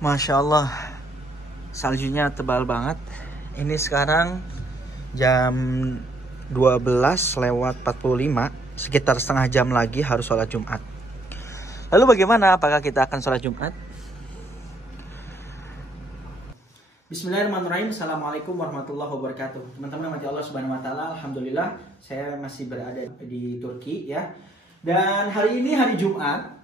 Masya Allah, saljunya tebal banget. Ini sekarang jam 12:45, sekitar setengah jam lagi harus sholat Jumat. Lalu bagaimana? Apakah kita akan sholat Jumat? Bismillahirrahmanirrahim. Assalamualaikum warahmatullahi wabarakatuh. Teman-teman mati Allah subhanahu wa ta'ala, alhamdulillah saya masih berada di Turki ya. Dan hari ini hari Jumat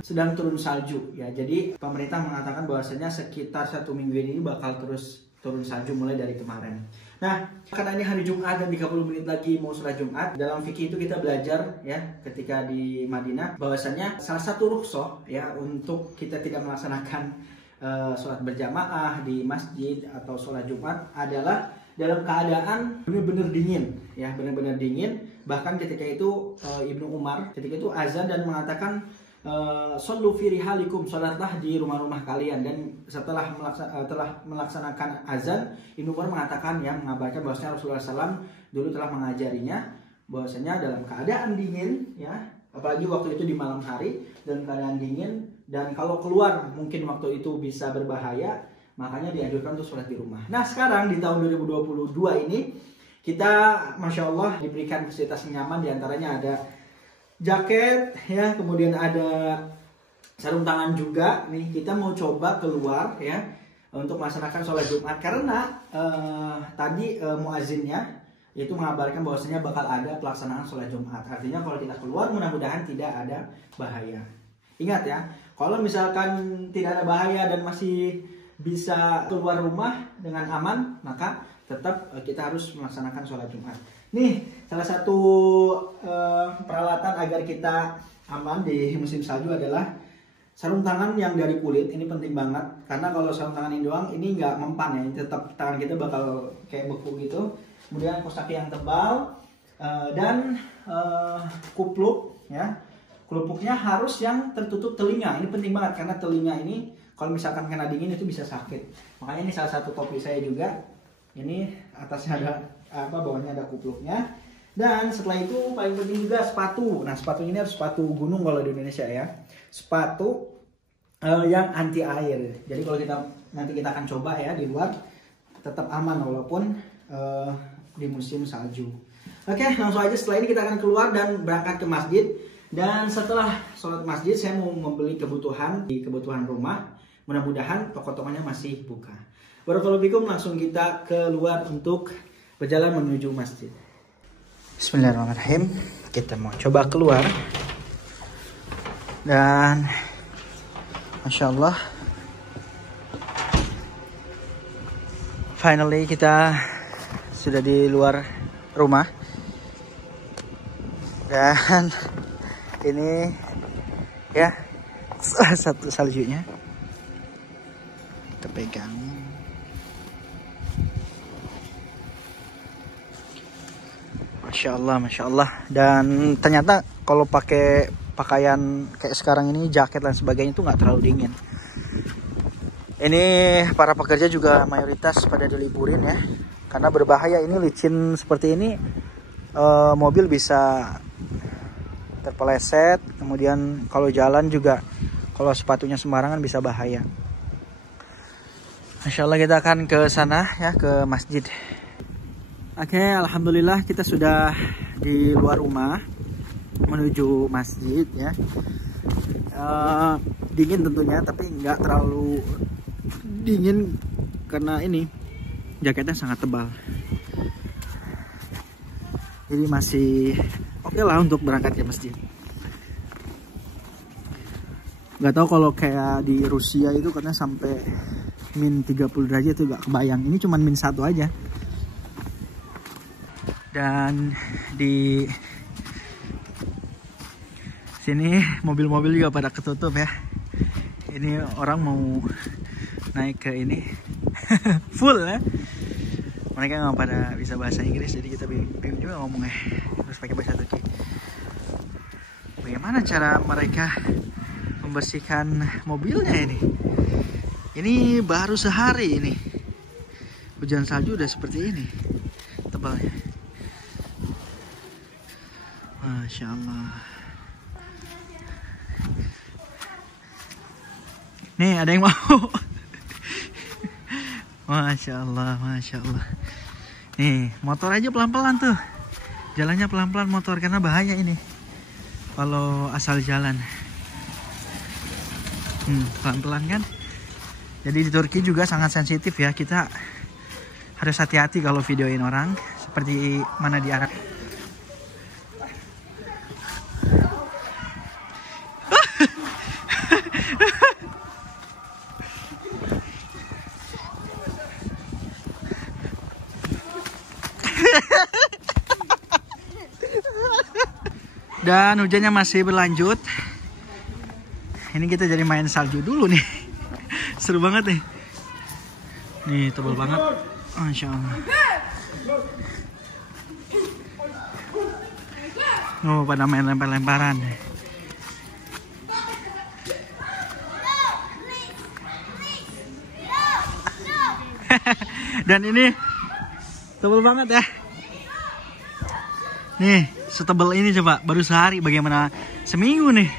sedang turun salju ya. Jadi pemerintah mengatakan bahwasanya sekitar 1 minggu ini bakal terus turun salju mulai dari kemarin. Nah, karena ini hari Jumat dan 30 menit lagi mau sholat Jumat, dalam fikih itu kita belajar ya ketika di Madinah bahwasanya salah satu rukhsah ya untuk kita tidak melaksanakan sholat berjamaah di masjid atau sholat Jumat adalah dalam keadaan benar-benar dingin ya, benar-benar dingin. Bahkan ketika itu Ibnu Umar ketika itu azan dan mengatakan shollu fi rihalikum, sholatlah di rumah-rumah kalian. Dan setelah melaksanakan azan, Ibnu Umar mengatakan ya, mengabarkan bahwasanya Rasulullah SAW dulu telah mengajarinya bahwasanya dalam keadaan dingin ya, apalagi waktu itu di malam hari dalam keadaan dingin, dan kalau keluar mungkin waktu itu bisa berbahaya, makanya dianjurkan untuk sholat di rumah. Nah sekarang di tahun 2022 ini kita Masya Allah diberikan fasilitas nyaman, diantaranya ada jaket ya, kemudian ada sarung tangan juga. Nih kita mau coba keluar ya untuk melaksanakan sholat Jumat karena tadi muazzinnya itu mengabarkan bahwasanya bakal ada pelaksanaan sholat Jumat. Artinya kalau kita keluar mudah-mudahan tidak ada bahaya. Ingat ya, kalau misalkan tidak ada bahaya dan masih bisa keluar rumah dengan aman, maka tetap kita harus melaksanakan sholat Jumat. Nih, salah satu peralatan agar kita aman di musim salju adalah sarung tangan yang dari kulit. Ini penting banget, karena kalau sarung tangan ini doang, ini nggak mempan ya, tetap tangan kita bakal kayak beku gitu. Kemudian kaos kaki yang tebal, dan kupluk ya. Kelupuknya harus yang tertutup telinga. Ini penting banget karena telinga ini kalau misalkan kena dingin itu bisa sakit. Makanya ini salah satu topi saya juga. Ini atasnya ada bawahnya ada kupluknya. Dan setelah itu paling penting juga sepatu. Nah, sepatu ini harus sepatu gunung kalau di Indonesia ya. Sepatu yang anti air. Jadi kalau nanti kita akan coba ya di luar tetap aman walaupun di musim salju. Oke, langsung aja setelah ini kita akan keluar dan berangkat ke masjid. Dan setelah sholat masjid saya mau membeli kebutuhan di kebutuhan rumah. Mudah-mudahan toko-tokonya masih buka. Barakallahu fikum, langsung kita keluar untuk berjalan menuju masjid. Bismillahirrahmanirrahim. Kita mau coba keluar. Dan Masya Allah, finally kita sudah di luar rumah. Dan ini ya salah satu saljunya, kita pegang. Masya Allah, Masya Allah. Dan ternyata kalau pakai pakaian kayak sekarang ini, jaket dan sebagainya, itu nggak terlalu dingin. Ini para pekerja juga mayoritas pada diliburin ya, karena berbahaya. Ini licin seperti ini, mobil bisa terpeleset. Kemudian kalau jalan juga, kalau sepatunya sembarangan bisa bahaya. Masya Allah, kita akan ke sana ya, ke masjid. Oke, alhamdulillah kita sudah di luar rumah menuju masjid ya. Dingin tentunya, tapi nggak terlalu dingin karena ini jaketnya sangat tebal. Jadi masih oke lah untuk berangkat ke masjid. Gak tahu kalau kayak di Rusia itu katanya sampai min 30 derajat itu gak kebayang. Ini cuma min 1 aja. Dan di sini mobil-mobil juga pada ketutup ya. Ini orang mau naik ke ini full ya. Mereka nggak pada bisa bahasa Inggris, jadi kita bingung juga ngomongnya, harus pakai bahasa Turki. Bagaimana cara mereka membersihkan mobilnya ini? Ini baru sehari ini, hujan salju udah seperti ini tebalnya. Masya Allah. Nih ada yang mau. Masya Allah, Masya Allah. Nih motor aja pelan-pelan tuh. Jalannya pelan-pelan motor karena bahaya ini kalau asal jalan. Pelan-pelan kan. Jadi di Turki juga sangat sensitif ya. Kita harus hati-hati kalau videoin orang. Seperti mana di Arab. Dan hujannya masih berlanjut. Ini kita jadi main salju dulu nih. Seru banget nih. Nih tebal banget. Masya Allah. Oh pada main lempar-lemparan. Dan ini tebal banget ya. Nih setebal ini coba baru sehari, bagaimana seminggu nih.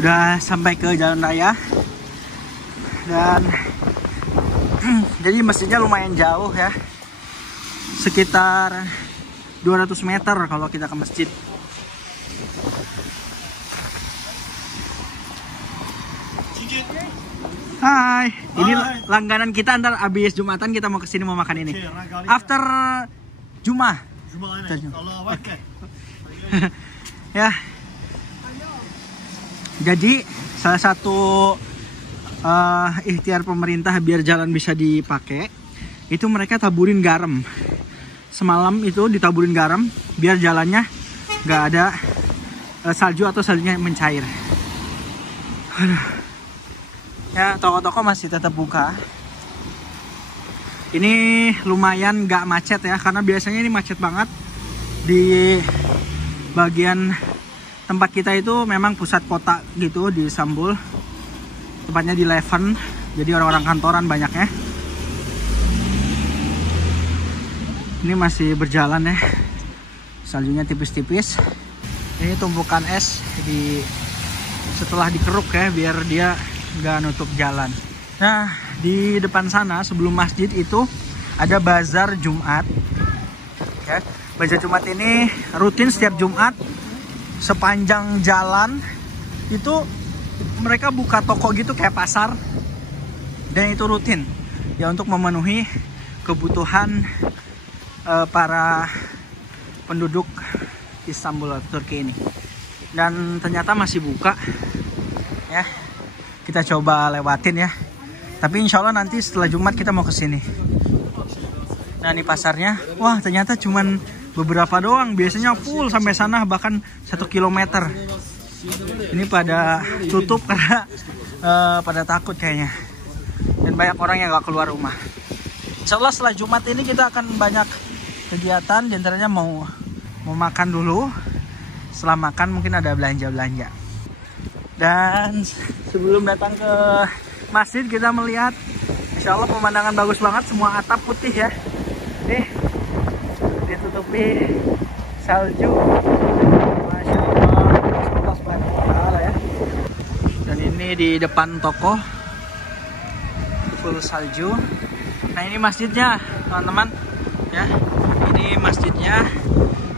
Udah sampai ke jalan raya. Dan jadi masjidnya lumayan jauh ya. Sekitar 200 meter kalau kita ke masjid. Hai, ini langganan kita, ntar abis Jumatan kita mau kesini mau makan ini. After Jumah. Ya. Jadi salah satu ikhtiar pemerintah biar jalan bisa dipakai, itu mereka taburin garam. Semalam itu ditaburin garam biar jalannya nggak ada salju atau saljunya mencair. Ya, toko-toko masih tetap buka. Ini lumayan gak macet ya, karena biasanya ini macet banget. Di bagian tempat kita itu memang pusat kota gitu di Istanbul. Tepatnya di Levent, jadi orang-orang kantoran banyaknya. Ini masih berjalan ya. Saljunya tipis-tipis. Ini tumpukan es setelah dikeruk ya, biar dia gak nutup jalan. Nah, di depan sana sebelum masjid itu ada bazar Jumat. Ya, bazar Jumat ini rutin setiap Jumat. Sepanjang jalan itu mereka buka toko gitu kayak pasar. Dan itu rutin ya untuk memenuhi kebutuhan para penduduk Istanbul, Turki ini. Dan ternyata masih buka. Ya. Kita coba lewatin ya. Tapi insya Allah nanti setelah Jumat kita mau kesini. Nah ini pasarnya, wah ternyata cuman beberapa doang. Biasanya full sampai sana bahkan 1 kilometer. Ini pada tutup karena pada takut kayaknya. Dan banyak orang yang gak keluar rumah. Insya Allah setelah Jumat ini kita akan banyak kegiatan. Di antaranya mau makan dulu. Setelah makan mungkin ada belanja-belanja. Dan sebelum datang ke masjid kita melihat, insya Allah pemandangan bagus banget, semua atap putih ya. Nih ditutupi salju. Masya Allah ya. Dan ini di depan toko full salju. Nah ini masjidnya teman-teman ya. Ini masjidnya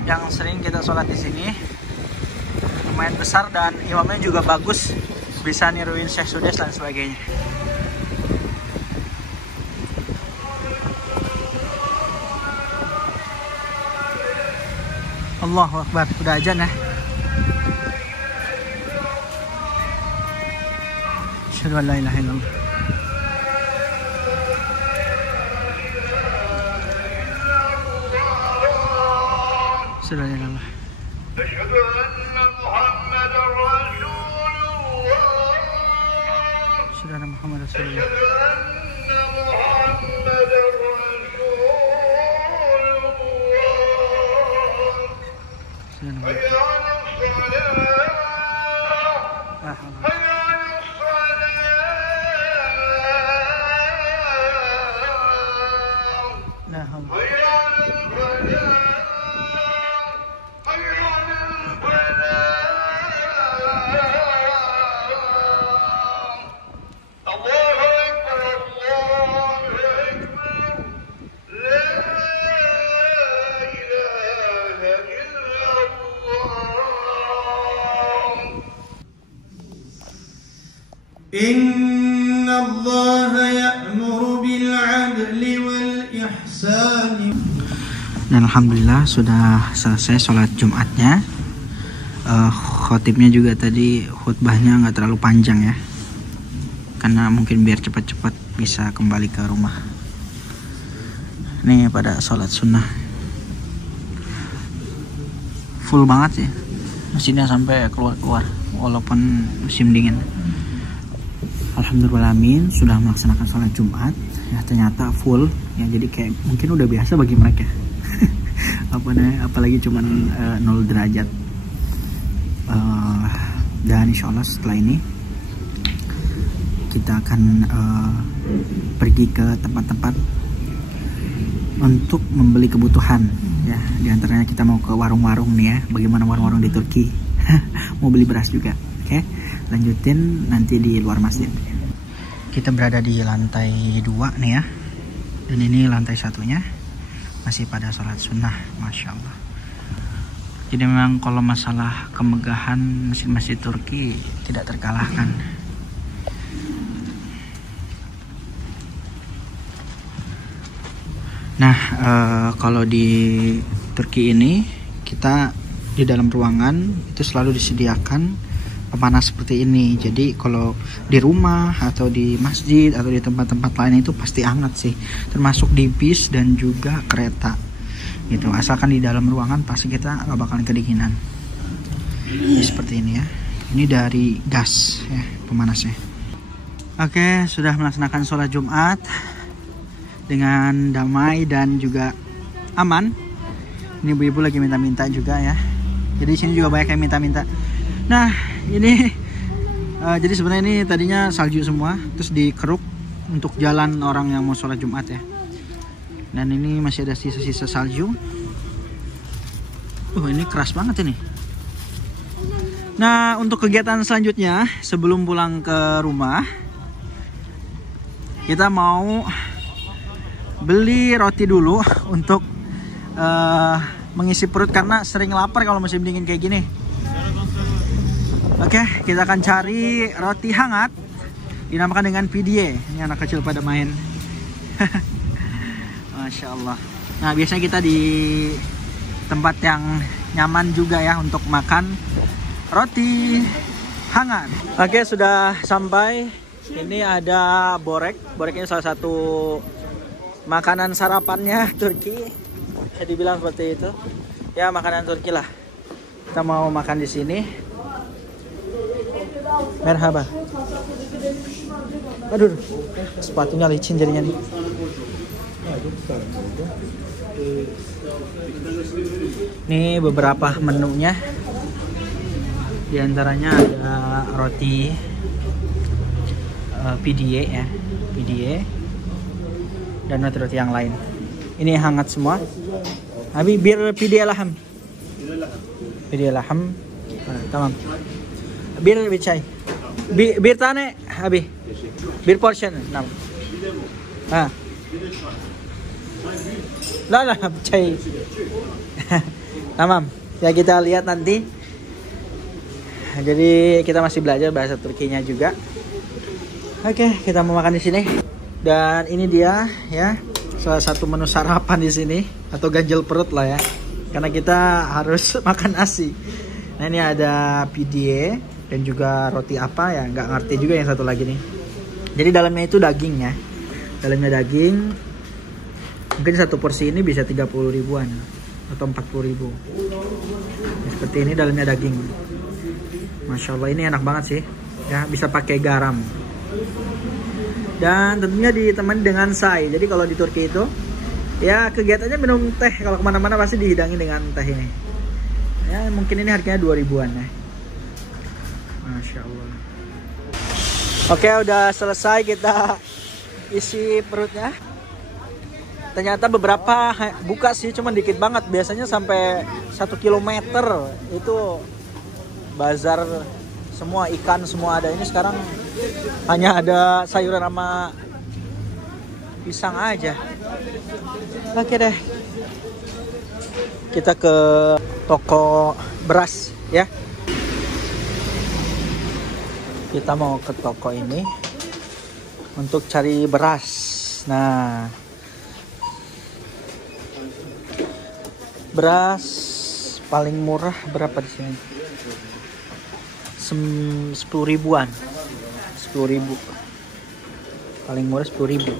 yang sering kita sholat di sini. Lumayan besar dan imamnya juga bagus. Bisa niruin Syekh Sudes dan sebagainya. Allahu Akbar, udah azan ya. Asyhadu an la ilaha illallah. Asyhadu an la ilaha illallah. Asyhadu anna Muhammadar Rasulullah. Inna Allah ya'muru bil 'adli wal ihsani. Dan alhamdulillah sudah selesai sholat Jumatnya. Khotibnya juga tadi khutbahnya nggak terlalu panjang ya, karena mungkin biar cepat-cepat bisa kembali ke rumah. Nih pada sholat sunnah full banget sih mesinnya sampai keluar-keluar walaupun musim dingin. Alhamdulillahirrahmanirrahim sudah melaksanakan sholat Jumat ya, ternyata full ya, jadi kayak mungkin udah biasa bagi mereka. Apalagi cuman 0 derajat. Dan insya Allah setelah ini kita akan pergi ke tempat-tempat untuk membeli kebutuhan ya. Di antaranya kita mau ke warung-warung nih ya. Bagaimana warung-warung di Turki? Mau beli beras juga. Oke, lanjutin nanti di luar masjid. Kita berada di lantai 2 nih ya. Dan ini lantai satunya masih pada sholat sunnah, masya Allah. Jadi memang kalau masalah kemegahan masjid-masjid Turki tidak terkalahkan. Nah, kalau di Turki ini kita di dalam ruangan itu selalu disediakan pemanas seperti ini. Jadi kalau di rumah atau di masjid atau di tempat-tempat lain itu pasti hangat sih, termasuk di bis dan juga kereta gitu. Asalkan di dalam ruangan pasti kita nggak bakalan kedinginan. Ini seperti ini ya. Ini dari gas ya pemanasnya. Oke, sudah melaksanakan sholat Jumat dengan damai dan juga aman. Ini ibu-ibu lagi minta-minta juga ya. Jadi di sini juga banyak yang minta-minta. Nah, ini jadi sebenarnya ini tadinya salju semua, terus dikeruk untuk jalan orang yang mau sholat Jumat ya. Dan ini masih ada sisa-sisa salju. Ini keras banget ini. Nah, untuk kegiatan selanjutnya sebelum pulang ke rumah, kita mau beli roti dulu untuk mengisi perut karena sering lapar kalau musim dingin kayak gini. Oke, kita akan cari roti hangat dinamakan dengan pidye. Ini anak kecil pada main. Masya Allah. Nah, biasanya kita di tempat yang nyaman juga ya untuk makan roti hangat. Oke, sudah sampai. Ini ada borek. Borek ini salah satu makanan sarapannya Turki. Bisa dibilang seperti itu. Ya, makanan Turki lah. Kita mau makan di sini. Merhaba. Aduh, sepatunya licin jadinya nih. Ini beberapa menunya. Di antaranya ada roti pidye ya, pidye dan roti-roti yang lain. Ini hangat semua. Abi bir pidye laham. Pidye laham. Tamam. Bir chai. Bir tane abi. Bir portion. Nam. Ha. Lah chai. Tamam. Ya kita lihat nanti. Jadi kita masih belajar bahasa Turkinya juga. Oke, kita mau makan di sini. Dan ini dia ya, salah satu menu sarapan di sini atau ganjel perut lah ya. Karena kita harus makan nasi. Nah, ini ada pidye dan juga roti apa ya, nggak ngerti juga yang satu lagi nih. Jadi dalamnya itu daging ya. Dalamnya daging. Mungkin satu porsi ini bisa 30 ribuan atau 40 ribu. Nah, seperti ini dalamnya daging. Masya Allah, ini enak banget sih ya, bisa pakai garam dan tentunya ditemani dengan sai. Jadi kalau di Turki itu ya kegiatannya minum teh, kalau kemana-mana pasti dihidangi dengan teh ini ya. Mungkin ini harganya 2000-an ya. Masya Allah. Oke, udah selesai kita isi perutnya. Ternyata beberapa buka sih, cuman dikit banget. Biasanya sampai 1 kilometer itu bazar semua, ikan semua ada. Ini sekarang hanya ada sayuran sama pisang aja. Oke deh, kita ke toko beras ya. Kita mau ke toko ini untuk cari beras. Nah, beras paling murah berapa di sini? 10 ribuan. 10 ribu. Paling murah 10 ribu.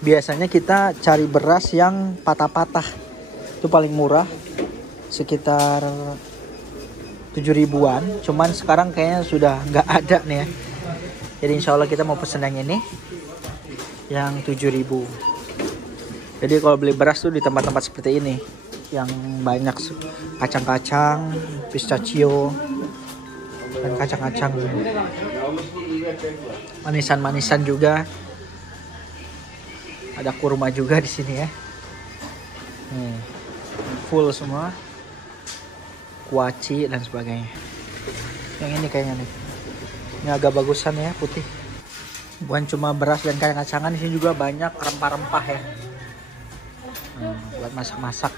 Biasanya kita cari beras yang patah-patah. Itu paling murah. Sekitar 7 ribuan. Cuman sekarang kayaknya sudah nggak ada nih ya. Jadi insya Allah kita mau pesen yang ini. Yang 7 ribu. Jadi kalau beli beras tuh di tempat-tempat seperti ini. Yang banyak kacang-kacang, pistachio, dan kacang-kacang. Manisan-manisan juga. Ada kurma juga di sini ya. Nih, full semua. Kuaci dan sebagainya. Yang ini kayaknya nih. Ini agak bagusan ya, putih. Bukan cuma beras dan kacang-kacangan, di sini juga banyak rempah-rempah ya. Buat masak-masak.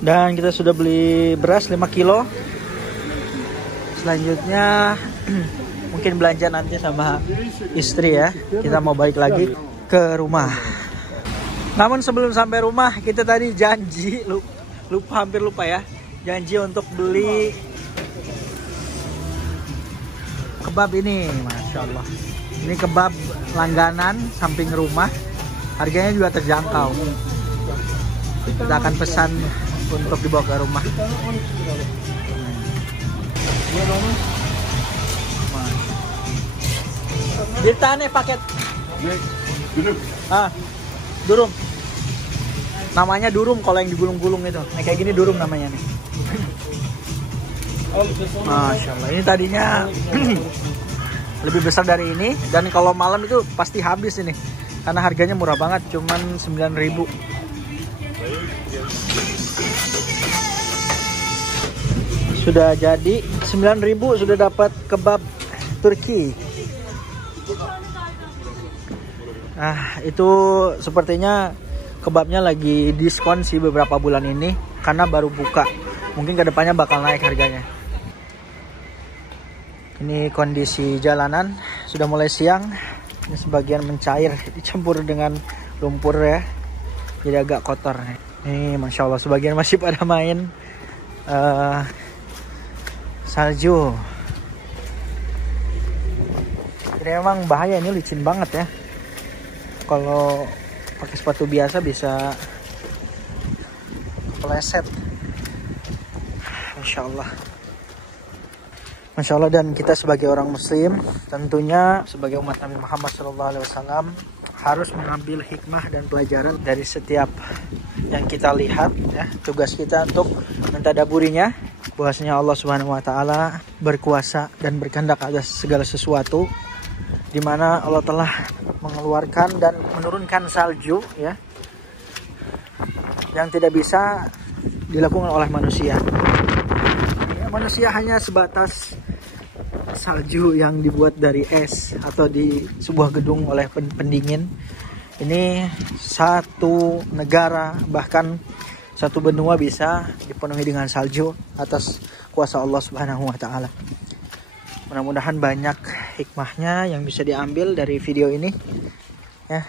Dan kita sudah beli beras 5 kilo. Selanjutnya mungkin belanja nanti sama istri ya. Kita mau balik lagi ke rumah. Namun sebelum sampai rumah kita tadi janji, hampir lupa ya. Janji untuk beli kebab ini, Masya Allah. Ini kebab langganan samping rumah. Harganya juga terjangkau. Kita akan pesan untuk dibawa ke rumah. Ditane paket. Durum. Namanya durum kalau yang digulung-gulung itu. Nah, kayak gini durum namanya nih. Masya Allah. Ini tadinya lebih besar dari ini. Dan kalau malam itu pasti habis ini. Karena harganya murah banget. Cuman 9.000. Sudah jadi 9.000 sudah dapat kebab Turki. Itu sepertinya kebabnya lagi diskon sih beberapa bulan ini karena baru buka. Mungkin kedepannya bakal naik harganya. Ini kondisi jalanan sudah mulai siang. Ini sebagian mencair dicampur dengan lumpur ya. Jadi agak kotor. Nih Masya Allah sebagian masih pada main salju. Ini emang bahaya, ini licin banget ya. Kalau pakai sepatu biasa bisa kepleset. Masya Allah. Masya Allah. Dan kita sebagai orang muslim tentunya sebagai umat Nabi Muhammad SAW harus mengambil hikmah dan pelajaran dari setiap yang kita lihat ya. Tugas kita untuk mentadaburinya, bahwasanya Allah Subhanahu wa taala berkuasa dan berkehendak atas segala sesuatu, di mana Allah telah mengeluarkan dan menurunkan salju ya, yang tidak bisa dilakukan oleh manusia. Ya, manusia hanya sebatas salju yang dibuat dari es atau di sebuah gedung oleh pendingin. Ini satu negara bahkan satu benua bisa dipenuhi dengan salju atas kuasa Allah Subhanahu wa taala. Mudah-mudahan banyak hikmahnya yang bisa diambil dari video ini ya.